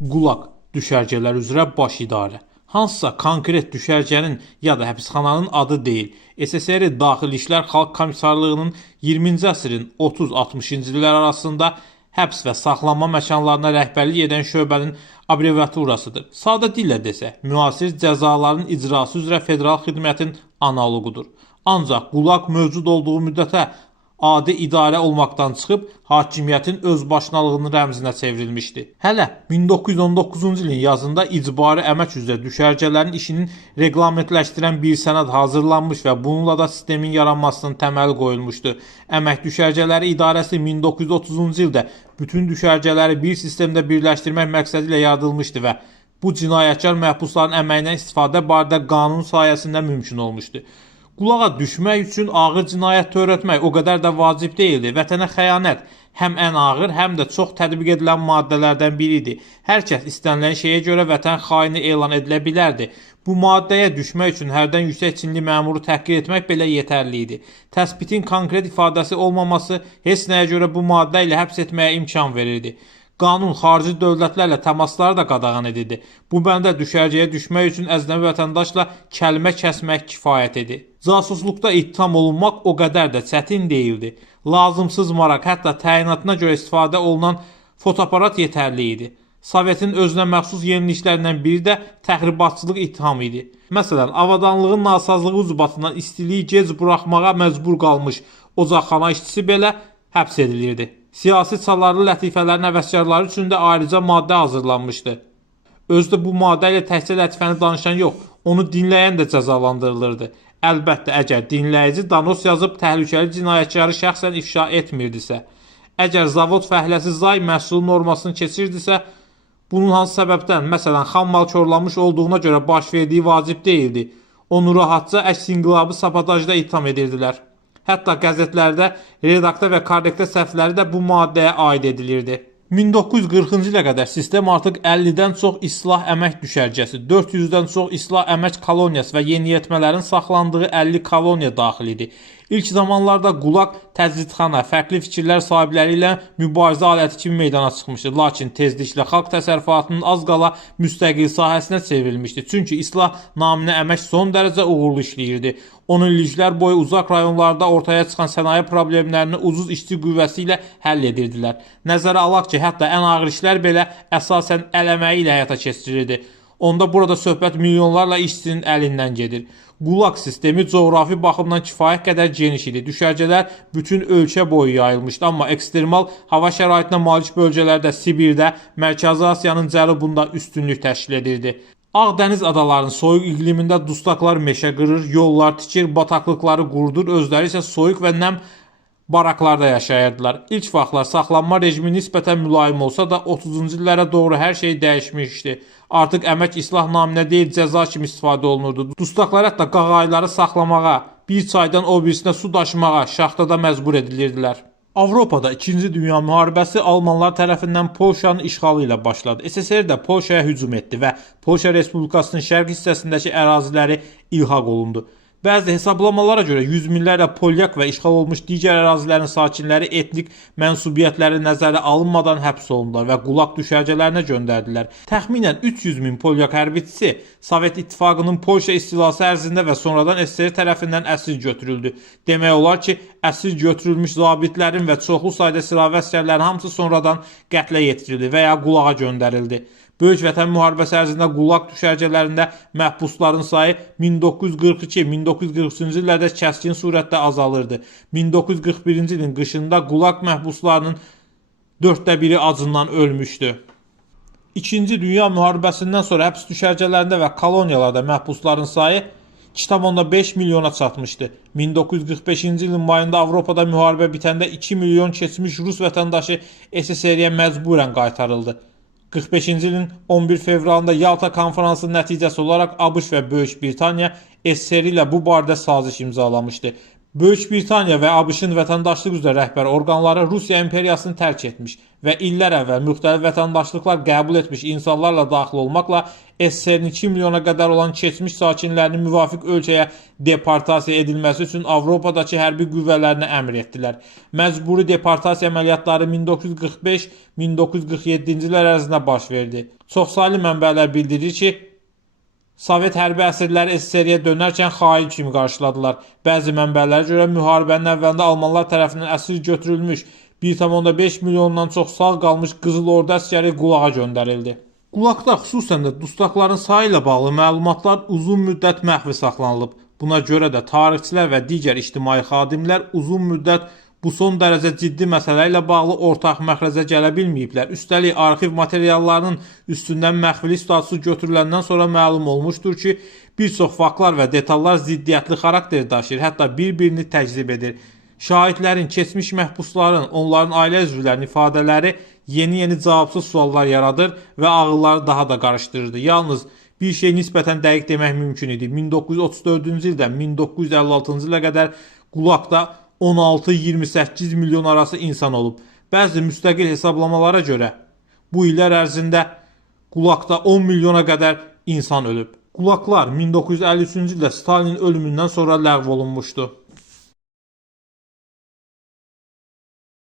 Qulaq düşərgələr üzrə baş idarə. Hansısa konkret düşərgənin ya da həbsxananın adı deyil. SSR Daxili İşlər Xalq Komissarlığının 20-ci əsrin 30-60-cı illər arasında həbs və saxlanma məkanlarına rəhbərlik edən şöbənin abreviaturasıdır. Sadə dillə desək, müasir cəzaların icrası üzrə federal xidmətin analoqudur. Ancaq qulaq mövcud olduğu müddətə adi idarə olmaqdan çıxıb hakimiyyətin özbaşınalığının rəmzinə çevrilmişdi. Hələ 1919-cu ilin yazında icbari əmək üzrə düşərgələrin işinin reqlamentləşdirən bir sənəd hazırlanmış və bununla da sistemin yaranmasının təməli qoyulmuşdu. Əmək düşərgələri idarəsi 1930-cu ildə bütün düşərgələri bir sistemdə birləşdirmək məqsədi ilə yaradılmışdı və bu cinayətkar məhbusların əməyindən istifadə barədə qanun sayəsində mümkün olmuşdu. Qulağa düşmək üçün ağır cinayət törətmək o qədər də vacib deyildi. Vətənə xəyanət həm ən ağır, həm də çox tətbiq edilən maddələrdən biridir. Hər kəs istənilən şeyə görə vətən xaini elan edilə bilərdi. Bu maddəyə düşmək üçün hərdən yüksək çinli məmuru təhqir etmək belə yetərli idi. Təsbitin konkret ifadəsi olmaması heç nəyə görə bu maddə ilə həbs etməyə imkan verirdi. Qanun xarici dövlətlərlə təmasları da qadağan edirdi. Bu bəndə düşərgəyə düşmək üçün əcnəbi vətəndaşla kəlmə kəsmək kifayət edir. Casusluqda ittiham olunmaq o qədər də çətin deyildi. Lazımsız maraq, hətta təyinatına görə istifadə olunan fotoaparat yetərli idi. Sovetin özünə məxsus yeniliklərindən biri də təxribatçılıq ittihamı idi. Məsələn, avadanlığın nasazlığı ucbatından istiliyi gec buraxmağa məcbur qalmış ocaqxana işçisi belə həbs edilirdi. Siyasi çalarlı lətifələrin əvəzkarları üçün də ayrıca maddə hazırlanmışdı. Özdə bu maddə ilə təkcə lətifəni danışan yox, onu dinləyən də cəzalandırılırdı. Əlbəttə, əgər dinləyici danos yazıb təhlükəli cinayətkarı şəxsən ifşa etmirdisə, əgər zavod fəhləsi zay məhsul normasını keçirdisə, bunun hansı səbəbdən, məsələn, xam mal korlanmış olduğuna görə baş verdiyi vacib deyildi. Onu rahatca əks inqilabı sabotajda itham edirdilər. Hətta qəzetlərdə redakta və korrektə səhvləri də bu maddəyə aid edilirdi. 1940-cı ilə qədər sistem artıq 50-dən çox islah əmək düşərgəsi, 400-dən çox islah əmək koloniyası və yeniyetmələrin saxlandığı 50 koloniya daxil idi. İlk zamanlarda qulaq təcridxana, fərqli fikirlər sahibləri ilə mübarizə aləti kimi meydana çıxmışdı. Lakin tezliklə xalq təsərrüfatının az qala müstəqil sahəsinə çevrilmişdi. Çünki islah naminə əmək son dərəcə uğurlu işləyirdi. 10 illiklər boyu uzaq rayonlarda ortaya çıxan sənaye problemlərini ucuz işçi qüvvəsi ilə həll edirdilər. Nəzərə alaq ki, hətta ən ağır işlər belə əsasən əl əməyi ilə həyata keçirilirdi. Onda burada söhbət milyonlarla işçinin əlindən gedir. Qulaq sistemi coğrafi baxımdan kifayət qədər geniş idi. Düşərgələr bütün ölkə boyu yayılmışdı, amma ekstremal hava şəraitinə malik bölgələrdə, Sibirdə, Mərkəzi Asiyanın cənubunda üstünlük təşkil edirdi. Ağdəniz adalarının soyuq iqlimində dustaqlar meşə qırır, yollar tikir, bataqlıqları qurudur, özləri isə soyuq və nəm baraklarda yaşayırdılar. İlk vaxtlar saxlanma rejimi nisbətən mülayim olsa da 30-cu illərə doğru hər şey dəyişmişdi. Artıq əmək islah naminə deyil, cəza kimi istifadə olunurdu. Dustaqlar hətta qağayıları saxlamağa, bir çaydan o birisinə su daşımağa şaxtada məcbur edilirdilər. Avropada 2-ci Dünya müharibəsi Almanlar tərəfindən Polşanın işğalı ilə başladı. SSR də Polşaya hücum etdi və Polşa Respublikasının şərq hissəsindəki əraziləri ilhaq olundu. Bəzi hesablamalara görə yüz minlərlə polyak və işğal olmuş digər ərazilərin sakinləri etnik mənsubiyyətləri nəzərə alınmadan həbs olundular və qulaq düşərgələrinə göndərdilər. Təxminən 300 min polyak hərbçisi Sovet İttifaqının Polşa istilası ərzində və sonradan SSR tərəfindən əsir götürüldü. Demək olar ki, əsir götürülmüş zabitlərin və çoxlu sayda silahlı əsgərlərin hamısı sonradan qətlə yetirildi və ya qulağa göndərildi. Böyük Vətən müharibəsi ərzində qulaq düşərgələrində məhbusların sayı 1942-1943-cü illərdə kəskin surətdə azalırdı. 1941-ci ilin qışında qulaq məhbuslarının 1/4 acından ölmüşdü. İkinci Dünya müharibəsindən sonra həbs düşərgələrində və koloniyalarda məhbusların sayı 2,5 milyona çatmışdı. 1945-ci ilin mayında Avropada müharibə bitəndə 2 milyon keçmiş Rus vətəndaşı SSR-yə məcburən qaytarıldı. 45-ci ilin 11 fevralında Yalta konferansının nəticəsi olaraq ABŞ və Böyük Britaniya SSR ilə bu barədə saziş imzalamışdı. Böyük Britaniya və ABŞ-ın vətəndaşlıq üzrə rəhbər orqanları Rusiya imperiyasını tərk etmiş və illər əvvəl müxtəlif vətəndaşlıqlar qəbul etmiş insanlarla daxil olmaqla SSR-in 2 milyona qədər olan keçmiş sakinlərinin müvafiq ölkəyə deportasiya edilməsi üçün Avropadakı hərbi qüvvələrinə əmr etdilər. Məcburi deportasiya əməliyyatları 1945-1947-ci illər ərzində baş verdi. Çoxsaylı mənbələr bildirir ki, Sovet hərbi əsirləri SSR-yə dönərkən xain kimi qarşıladılar. Bəzi mənbələrə görə müharibənin əvvəlində almanlar tərəfindən əsir götürülmüş 1,5 milyondan çox sağ qalmış Qızıl Ordu əsgəri Qulağa göndərildi. Qulaqda xüsusən də dustaqların sayı ilə bağlı məlumatlar uzun müddət məxfi saxlanılıb. Buna görə də tarixçilər və digər ictimai xadimlər uzun müddət bu son dərəcə ciddi məsələ ilə bağlı ortaq məxrəcə gələ bilməyiblər. Üstəlik, arxiv materiallarının üstündən məxfilik statusu götürüləndən sonra məlum olmuşdur ki, bir çox faktlar və detallar ziddiyyətli xarakter daşıyır, hətta bir-birini təkzib edir. Şahidlərin, keçmiş məhbusların, onların ailə üzvlərinin ifadələri yeni cavabsız suallar yaradır və ağılları daha da qarışdırırdı. Yalnız bir şey nisbətən dəqiq demək mümkün idi. 1934-cü ildən 1956-cı ilə qədər Qulaqda 16-28 milyon arası insan olub. Bəzi müstəqil hesablamalara görə bu illər ərzində Qulaqda 10 milyona qədər insan ölüb. Qulaqlar 1953-cü ildə Stalinin ölümündən sonra ləğv olunmuşdu.